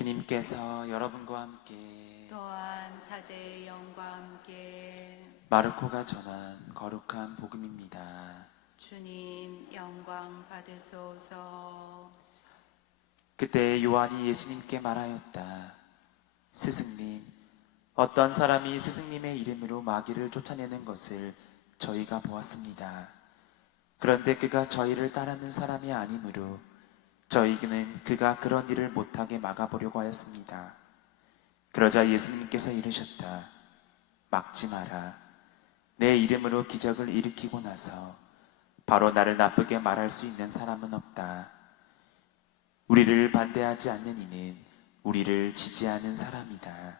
주님께서 여러분과 함께 또한 사제의 영과 함께 마르코가 전한 거룩한 복음입니다. 주님 영광 받으소서. 그때 요한이 예수님께 말하였다. 스승님, 어떤 사람이 스승님의 이름으로 마귀를 쫓아내는 것을 저희가 보았습니다. 그런데 그가 저희를 따르는 사람이 아니므로 저희는 그가 그런 일을 못하게 막아보려고 하였습니다. 그러자 예수님께서 이르셨다. 막지 마라. 내 이름으로 기적을 일으키고 나서 바로 나를 나쁘게 말할 수 있는 사람은 없다. 우리를 반대하지 않는 이는 우리를 지지하는 사람이다.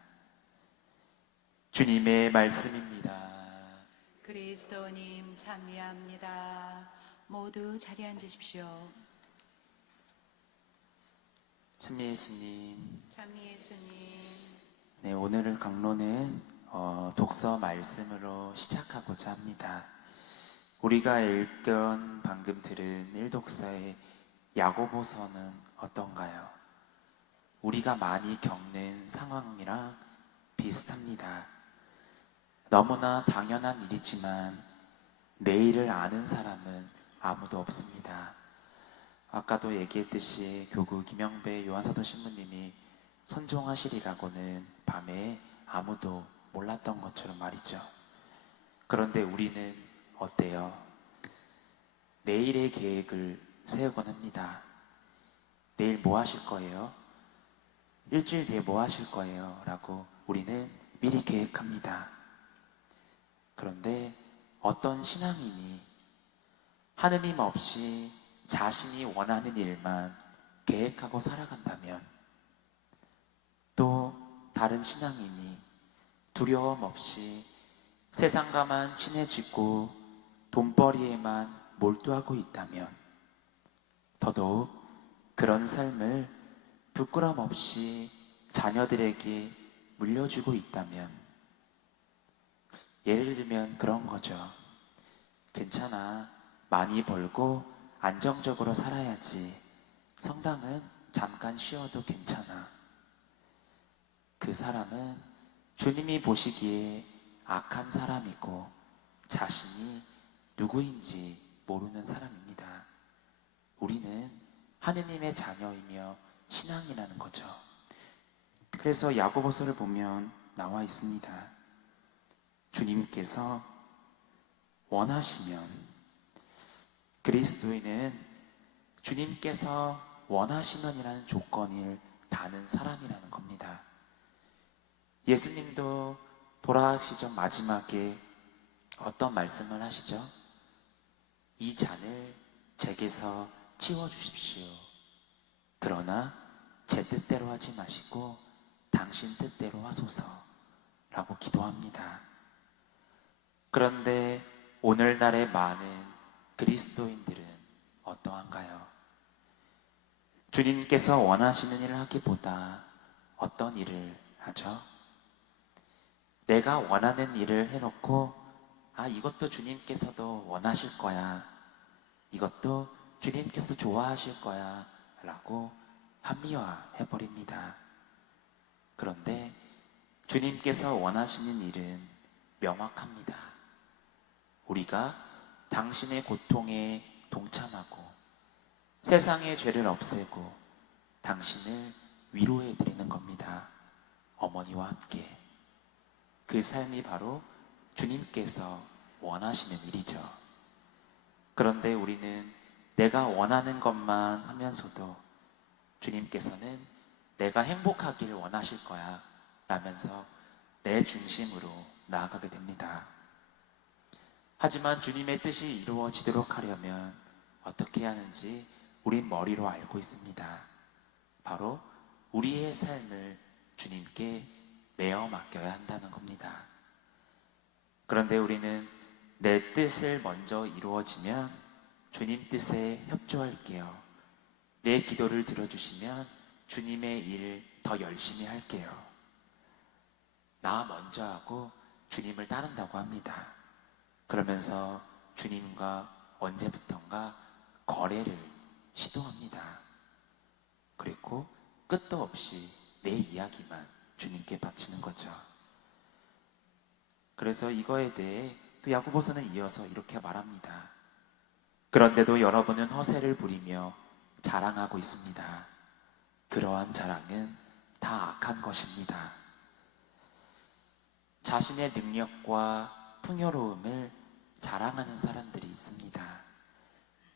주님의 말씀입니다. 그리스도님 찬미합니다. 모두 자리에 앉으십시오. 찬미 예수님. 찬미 예수님. 네, 오늘 강론은 독서 말씀으로 시작하고자 합니다. 우리가 읽던 방금 들은 일독서의 야고보서는 어떤가요? 우리가 많이 겪는 상황이랑 비슷합니다. 너무나 당연한 일이지만 내일을 아는 사람은 아무도 없습니다. 아까도 얘기했듯이 교구 김영배 요한사도 신부님이 선종하시리라고는 밤에 아무도 몰랐던 것처럼 말이죠. 그런데 우리는 어때요? 내일의 계획을 세우곤 합니다. 내일 뭐 하실 거예요? 일주일 뒤에 뭐 하실 거예요? 라고 우리는 미리 계획합니다. 그런데 어떤 신앙인이 하느님 없이 자신이 원하는 일만 계획하고 살아간다면, 또 다른 신앙인이 두려움 없이 세상과만 친해지고 돈벌이에만 몰두하고 있다면, 더더욱 그런 삶을 부끄럼 없이 자녀들에게 물려주고 있다면, 예를 들면 그런 거죠. 괜찮아. 많이 벌고 안정적으로 살아야지. 성당은 잠깐 쉬어도 괜찮아. 그 사람은 주님이 보시기에 악한 사람이고 자신이 누구인지 모르는 사람입니다. 우리는 하느님의 자녀이며 신앙이라는 거죠. 그래서 야고보서를 보면 나와 있습니다. 주님께서 원하시면, 그리스도인은 주님께서 원하시면이라는 조건을 다는 사람이라는 겁니다. 예수님도 돌아가시던 마지막에 어떤 말씀을 하시죠? 이 잔을 제게서 치워주십시오. 그러나 제 뜻대로 하지 마시고 당신 뜻대로 하소서 라고 기도합니다. 그런데 오늘날의 많은 그리스도인들은 어떠한가요? 주님께서 원하시는 일을 하기보다 어떤 일을 하죠? 내가 원하는 일을 해놓고 이것도 주님께서도 원하실 거야. 이것도 주님께서 좋아하실 거야 라고 합리화해버립니다. 그런데 주님께서 원하시는 일은 명확합니다. 우리가 당신의 고통에 동참하고 세상의 죄를 없애고 당신을 위로해드리는 겁니다. 어머니와 함께. 그 삶이 바로 주님께서 원하시는 일이죠. 그런데 우리는 내가 원하는 것만 하면서도 주님께서는 내가 행복하기를 원하실 거야 라면서 내 중심으로 나아가게 됩니다. 하지만 주님의 뜻이 이루어지도록 하려면 어떻게 해야 하는지 우린 머리로 알고 있습니다. 바로 우리의 삶을 주님께 내어 맡겨야 한다는 겁니다. 그런데 우리는 내 뜻을 먼저 이루어지면 주님 뜻에 협조할게요. 내 기도를 들어주시면 주님의 일을 더 열심히 할게요. 나 먼저 하고 주님을 따른다고 합니다. 그러면서 주님과 언제부턴가 거래를 시도합니다. 그리고 끝도 없이 내 이야기만 주님께 바치는 거죠. 그래서 이거에 대해 또 야고보서는 이어서 이렇게 말합니다. 그런데도 여러분은 허세를 부리며 자랑하고 있습니다. 그러한 자랑은 다 악한 것입니다. 자신의 능력과 풍요로움을 자랑하는 사람들이 있습니다.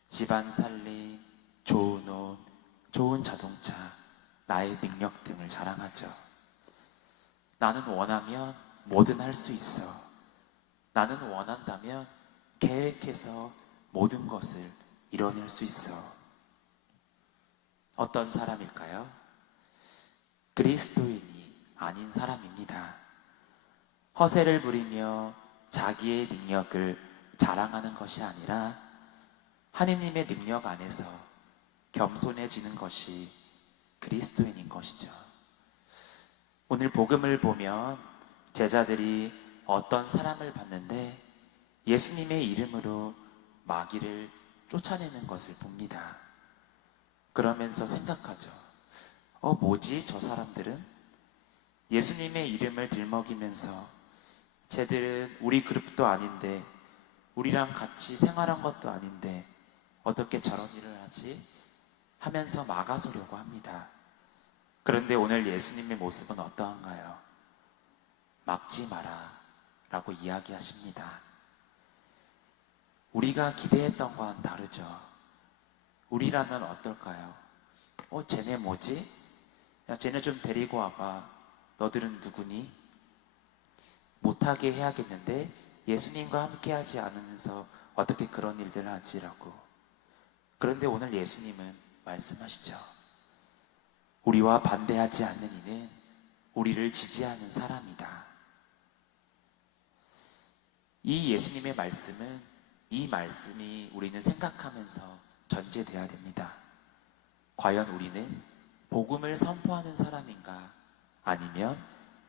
집안 살림, 좋은 옷, 좋은 자동차, 나의 능력 등을 자랑하죠. 나는 원하면 뭐든 할 수 있어. 나는 원한다면 계획해서 모든 것을 이뤄낼 수 있어. 어떤 사람일까요? 그리스도인이 아닌 사람입니다. 허세를 부리며 자기의 능력을 자랑하는 것이 아니라 하느님의 능력 안에서 겸손해지는 것이 그리스도인인 것이죠. 오늘 복음을 보면 제자들이 어떤 사람을 봤는데 예수님의 이름으로 마귀를 쫓아내는 것을 봅니다. 그러면서 생각하죠. 뭐지 저 사람들은? 예수님의 이름을 들먹이면서 쟤들은 우리 그룹도 아닌데 우리랑 같이 생활한 것도 아닌데 어떻게 저런 일을 하지? 하면서 막아서려고 합니다. 그런데 오늘 예수님의 모습은 어떠한가요? 막지 마라 라고 이야기하십니다. 우리가 기대했던 거와는 다르죠. 우리라면 어떨까요? 쟤네 뭐지? 야, 쟤네 좀 데리고 와봐. 너들은 누구니? 못하게 해야겠는데 예수님과 함께 하지 않으면서 어떻게 그런 일들을 하지라고. 그런데 오늘 예수님은 말씀하시죠. 우리와 반대하지 않는 이는 우리를 지지하는 사람이다. 이 예수님의 말씀은 이 말씀이 우리는 생각하면서 전제돼야 됩니다. 과연 우리는 복음을 선포하는 사람인가? 아니면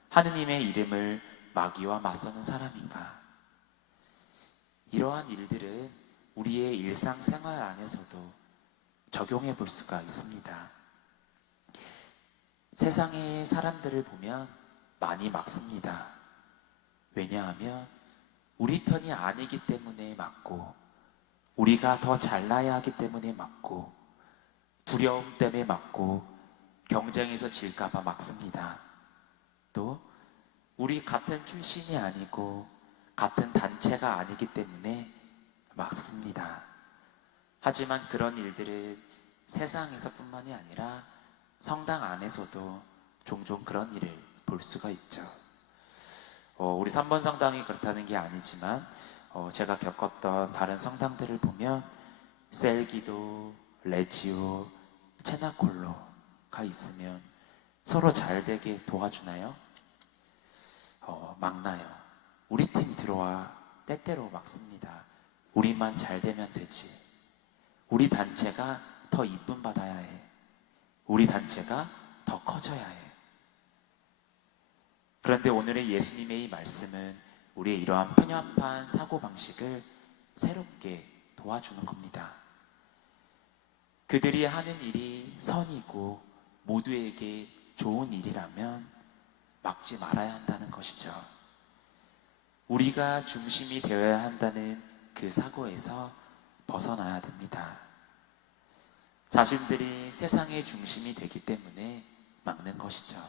하느님의 이름을 마귀와 맞서는 사람인가? 이러한 일들은 우리의 일상생활 안에서도 적용해 볼 수가 있습니다. 세상의 사람들을 보면 많이 막습니다. 왜냐하면 우리 편이 아니기 때문에 막고, 우리가 더 잘나야 하기 때문에 막고, 두려움 때문에 막고, 경쟁에서 질까봐 막습니다. 또 우리 같은 출신이 아니고 같은 단체가 아니기 때문에 막습니다. 하지만 그런 일들은 세상에서뿐만이 아니라 성당 안에서도 종종 그런 일을 볼 수가 있죠. 우리 3번 성당이 그렇다는 게 아니지만 제가 겪었던 다른 성당들을 보면 셀기도, 레지오, 체나콜로가 있으면 서로 잘 되게 도와주나요? 막나요. 우리 팀 들어와. 때때로 막습니다. 우리만 잘 되면 되지. 우리 단체가 더 이쁨 받아야 해. 우리 단체가 더 커져야 해. 그런데 오늘의 예수님의 이 말씀은 우리의 이러한 편협한 사고방식을 새롭게 도와주는 겁니다. 그들이 하는 일이 선이고 모두에게 좋은 일이라면 막지 말아야 한다는 것이죠. 우리가 중심이 되어야 한다는 그 사고에서 벗어나야 됩니다. 자신들이 세상의 중심이 되기 때문에 막는 것이죠.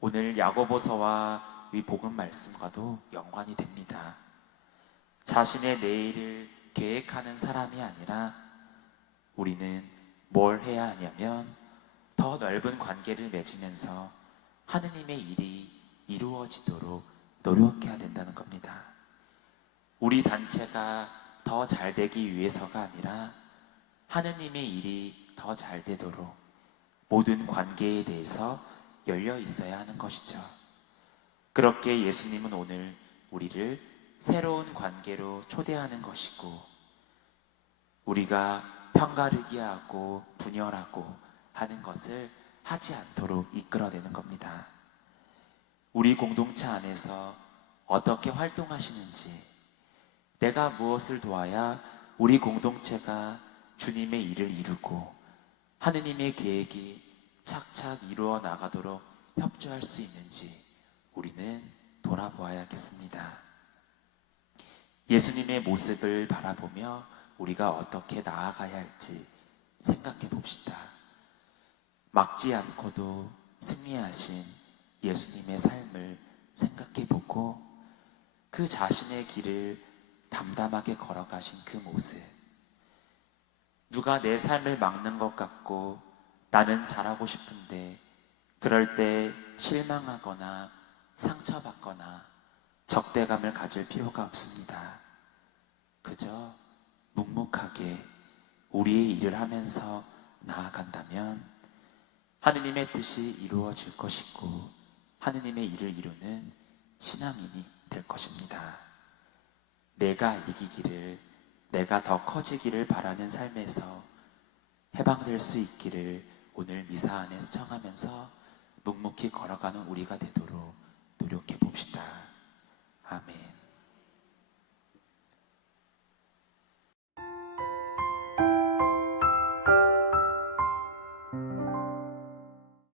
오늘 야고보서와 이 복음 말씀과도 연관이 됩니다. 자신의 내일을 계획하는 사람이 아니라 우리는 뭘 해야 하냐면 더 넓은 관계를 맺으면서 하느님의 일이 이루어지도록 노력해야 된다는 겁니다. 우리 단체가 더 잘 되기 위해서가 아니라 하느님의 일이 더 잘 되도록 모든 관계에 대해서 열려 있어야 하는 것이죠. 그렇게 예수님은 오늘 우리를 새로운 관계로 초대하는 것이고, 우리가 편가르기 하고 분열하고 하는 것을 하지 않도록 이끌어내는 겁니다. 우리 공동체 안에서 어떻게 활동하시는지, 내가 무엇을 도와야 우리 공동체가 주님의 일을 이루고 하느님의 계획이 착착 이루어 나가도록 협조할 수 있는지 우리는 돌아보아야겠습니다. 예수님의 모습을 바라보며 우리가 어떻게 나아가야 할지 생각해 봅시다. 막지 않고도 승리하신 예수님의 삶을 생각해 보고 그 자신의 길을 담담하게 걸어가신 그 모습, 누가 내 삶을 막는 것 같고 나는 잘하고 싶은데 그럴 때 실망하거나 상처받거나 적대감을 가질 필요가 없습니다. 그저 묵묵하게 우리의 일을 하면서 나아간다면 하느님의 뜻이 이루어질 것이고 하느님의 일을 이루는 신앙인이 될 것입니다. 내가 이기기를, 내가 더 커지기를 바라는 삶에서 해방될 수 있기를 오늘 미사 안에서 청하면서 묵묵히 걸어가는 우리가 되도록